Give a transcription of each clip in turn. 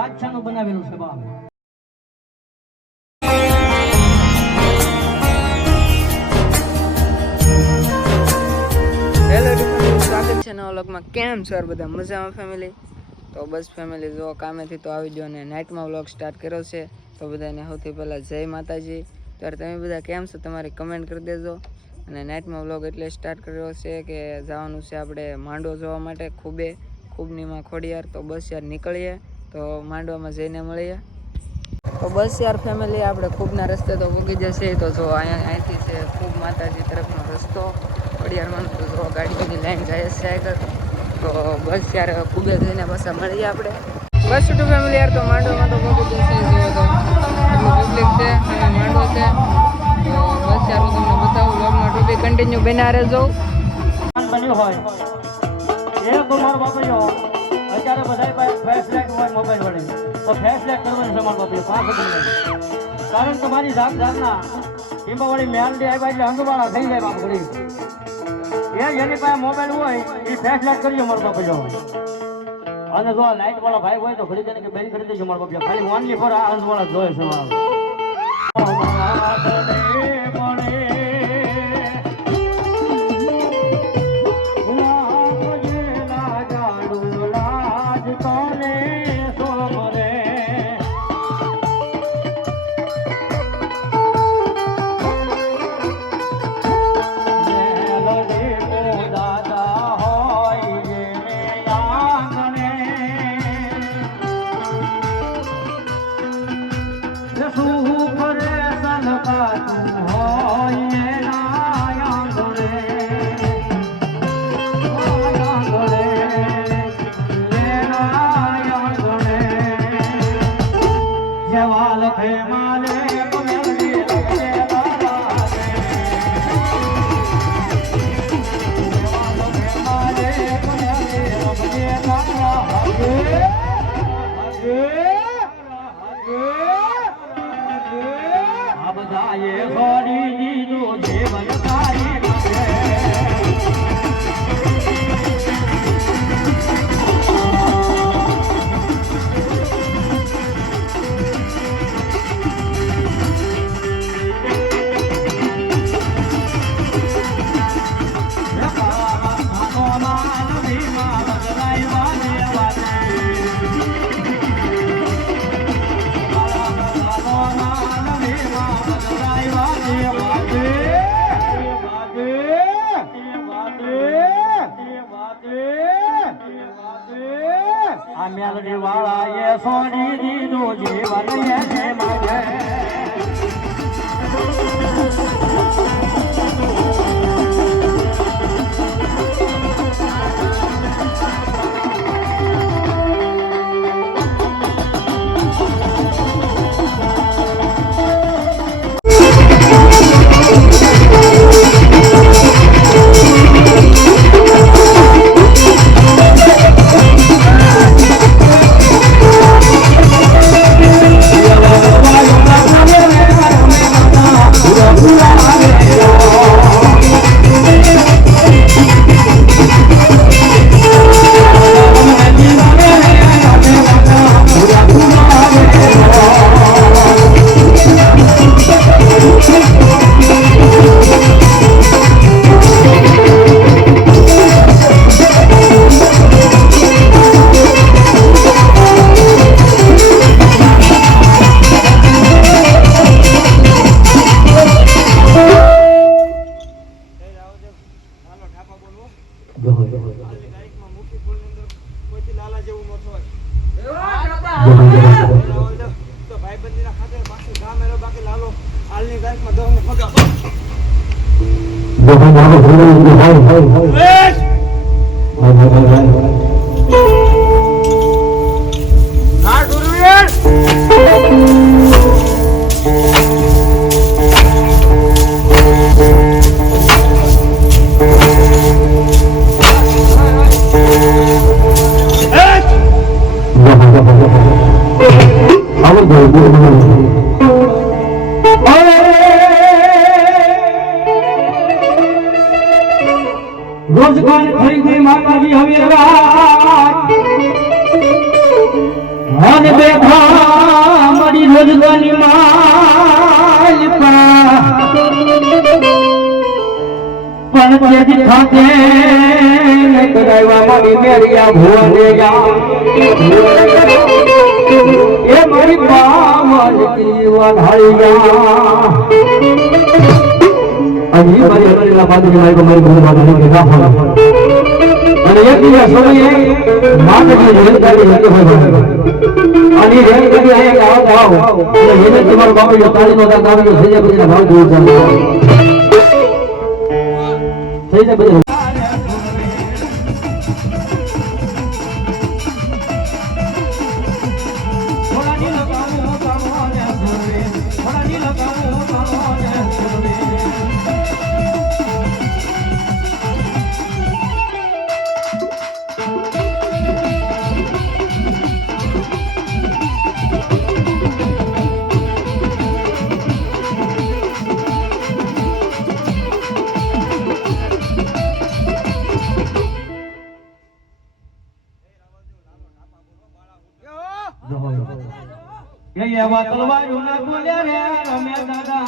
બાદશાહનું બનાવેલું છે બાપ. સ્વાગત છે નવા વ્લોગમાં. કેમ સર બધા? મજામાં ફેમિલી તો બસ ફેમિલી જો કામેથી તો આવી ગયો અને નાઇટમાં વ્લોગ સ્ટાર્ટ કર્યો છે તો બધાને સૌથી પહેલાં જય માતાજી. ત્યારે તમે બધા કેમ છો? તમારી કમેન્ટ કરી દેજો. અને નાઇટમાં વ્લોગ એટલે સ્ટાર્ટ કર્યો છે કે જવાનું છે આપણે માંડો જોવા માટે ખૂબે ખૂબનીમાં ખોડિયાર. તો બસ યાર નીકળીએ. તો માંડવામાં જઈને મળીએ. તો બસ યાર ફેમિલી આપણે ખૂબના રસ્તે તો ઉગી જશે. તો જો અહીંયા અહીંથી છે ખૂબ માતાજી તરફનો રસ્તો. ખોડિયારમાં તો જો ગાડીઓની લાઈન જાય છે તો બસ યાર ખૂબે જઈને પાછા મળીએ આપણે. બસ ટુ ફેમિલી યાર, તો માંડવામાં તો પગી જશે. જો તો પબ્લિક છે અને માંડવો છે. તો બસ યાર હું તમને બતાવું વ્લોગમાં ટોપિક કન્ટિન્યુ બેનારે રહેજો. બન્યું હોય એ મારો બાપડીઓ અત્યારે બધા પાસે ફેસલેટ હોય મોબાઈલ વડે. તો ફેસલેટ કરવાની છે મારો બાપડીઓ પાંચ મિનિટ કારણ કે મારી જાત જાતના વળી મેલડી આવ્યા એટલે અંગવાળા થઈ જાય બાપ ઘડી એ જેની પાસે મોબાઈલ હોય, એ ફેસલેટ કરીએ મારો બાપડીઓ અને જો આ લાઈટ વાળા ભાઈ હોય તો ઘડી તેને કે બેન કરી દેજો મારો ખાલી ઓનલી ફોર આ અંગવાળા જોઈએ છે આ મેલડી વાળા એ સોની દીધું જીવન એને માગે. હા ગુરુવીર ખાતે ને કરાવ્યા મારી મેરિયા ભુવને એ મારી પાવન જીવન હરિયા એ મારી હરેલા માતાજી મારી મારી ગુરુ માતાજી કે રાખો અને એક દિવસ સમયે માતાજી રેલગાડી હતી હોય અને રેલગાડી અહીંયા આવ આવ. એટલે એને તમારો બાપુ તાળીનો દાગ આવી ગયો પછી ભાવ જોઈ જાય. થઈ એવા તલવારું ના બોલ્યા રે રમે દાદા.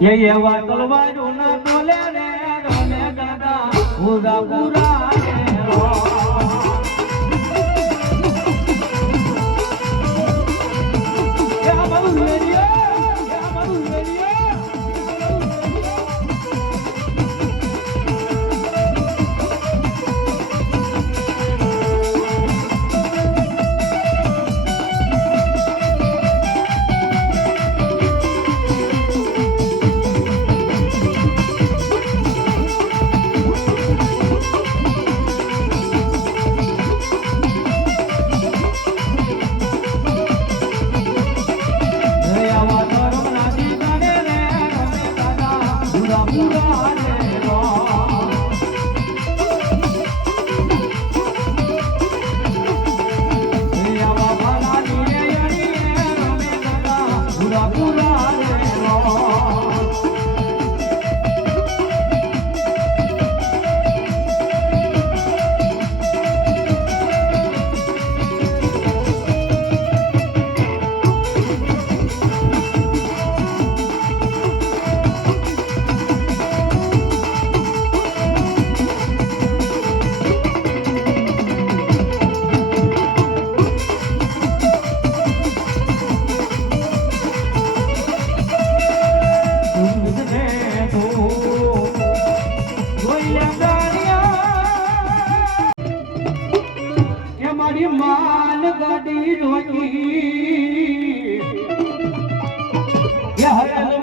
એવા તલવારું ના બોલ્યા રે રમે દાદા. પૂરા પૂરા પૂરા પૂરા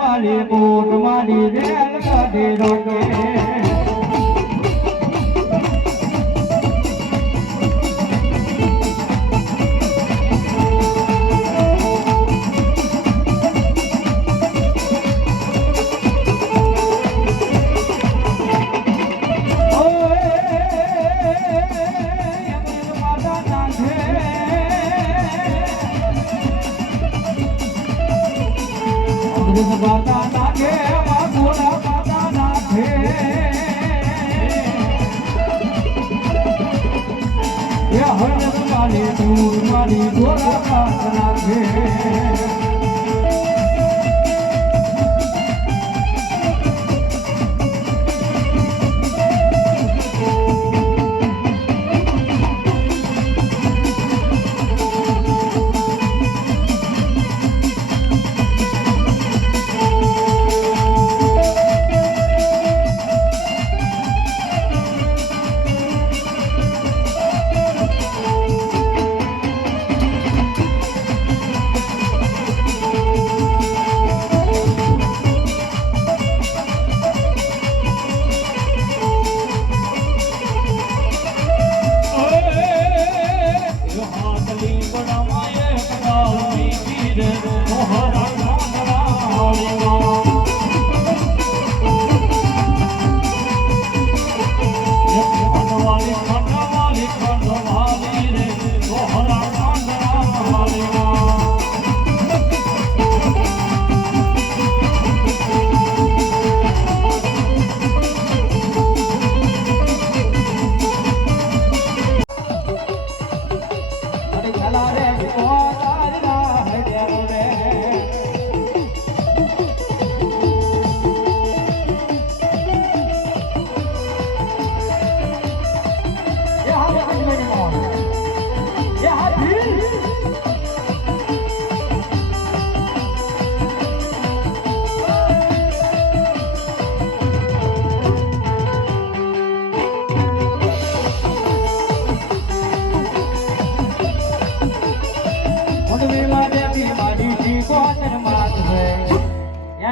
વાલી બોટ મારી રેલ ગાડી રોકે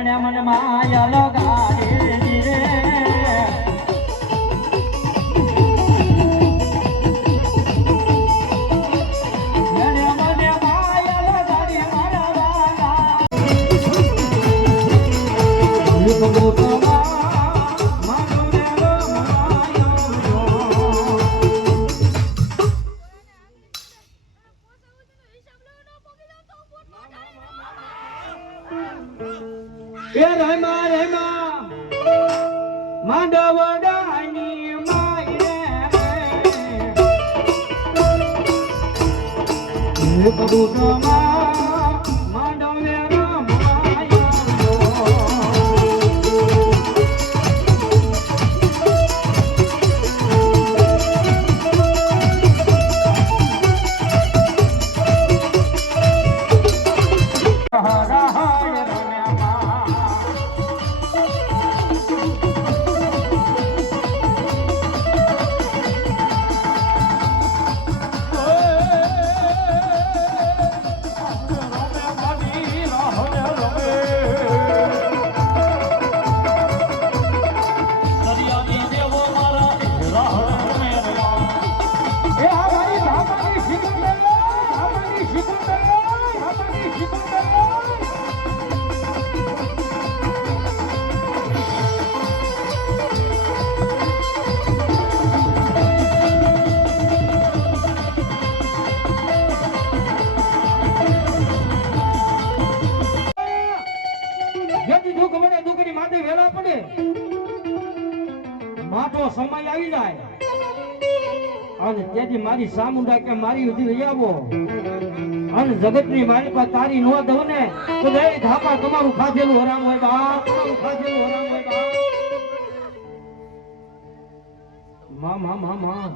એને મન માયા લગાડી ดูดหน่อมา તેથી મારી સામુંડા કે મારી ઉધી લઈ આવો. અને જગતની મારી પાસે તારી નો દઉં ને તો દે ધાપા તમારું ખાધેલું હરામ હોય બા. તમારું ખાધેલું હરામ હોય બા. મા મા મા મા.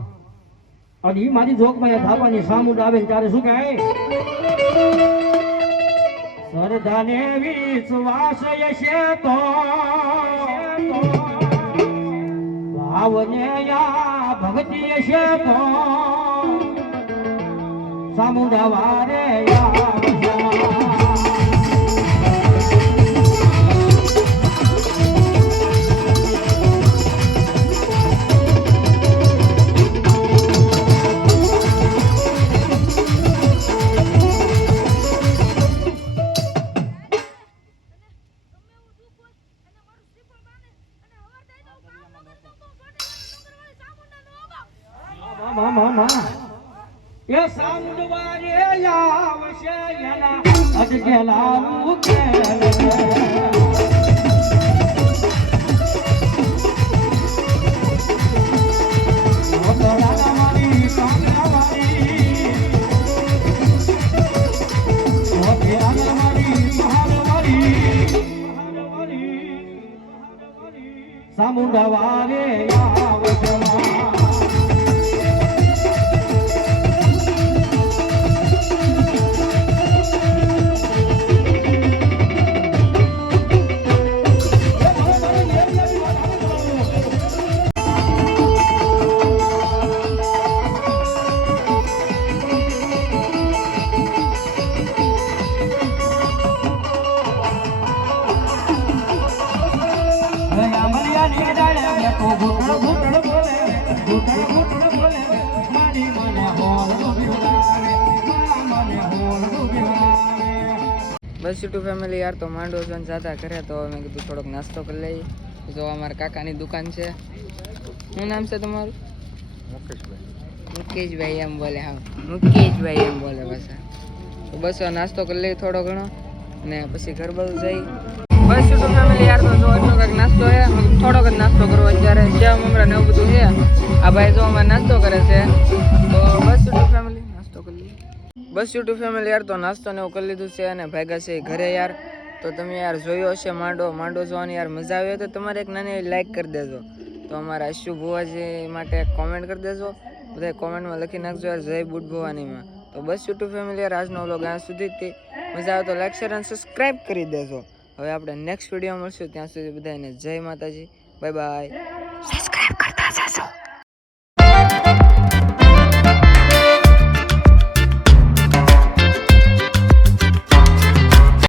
અને ઈ મારી જોગમાં એ ધાપાની સામુંડા આવે ત્યારે શું કહે સરદાને વિશ્વાસ યશે તો. ભાવને યા ભક્તિ હશે તો. યા સામુંડવારે આવશે એના કામના મારી સામુંડા વારે આવજમાં બસ યુટ્યુબ ફેમિલી યાર, તો માંડો જોઈને જાતા કરે તો મેં કીધું થોડોક નાસ્તો કરી લઈ. જો અમારા કાકાની દુકાન છે. શું નામ છે તમારું? મુકેશભાઈ. એમ બોલે, હા. મુકેશભાઈ એમ બોલે પાછા. તો બસ નાસ્તો કરી લઈ થોડો ઘણો ને પછી ઘર બધું જઈ. બસ યુટ્યુબ ફેમિલી યાર, તો જો એટલો કંઈક નાસ્તો છે. થોડોક જ નાસ્તો કરવો અત્યારે સેવ મમરા ને એવું બધું છે. આ ભાઈ જો અમારે નાસ્તો કરે છે. તો બસ યુટ્યુબ ફેમિલી બસ યુટ્યુબ ફેમિલી યાર, તો નાસ્તો ને એવું કરી લીધું છે અને ભાગ્યા છે ઘરે યાર. તો તમે યાર જોયો હશે માંડો માંડો જોવાની યાર મજા આવી હોય તો તમારે એક નાની લાઈક કરી દેજો. તો અમારા અશુ ભુવાજી માટે કોમેન્ટ કરી દેજો. બધા કોમેન્ટમાં લખી નાખજો યાર, જય બુટ ભુવાનીમાં. તો બસ યુટ્યુબ ફેમિલી યાર, આજનો વ્લોગ આ સુધી જ મજા આવે તો લાઈક શેર અને સબસ્ક્રાઈબ કરી દેજો. હવે આપણે નેક્સ્ટ વીડિયો મળશું, ત્યાં સુધી બધાને જય માતાજી. બાય બાય સબસ્ક્રાઈબ કરતા જજો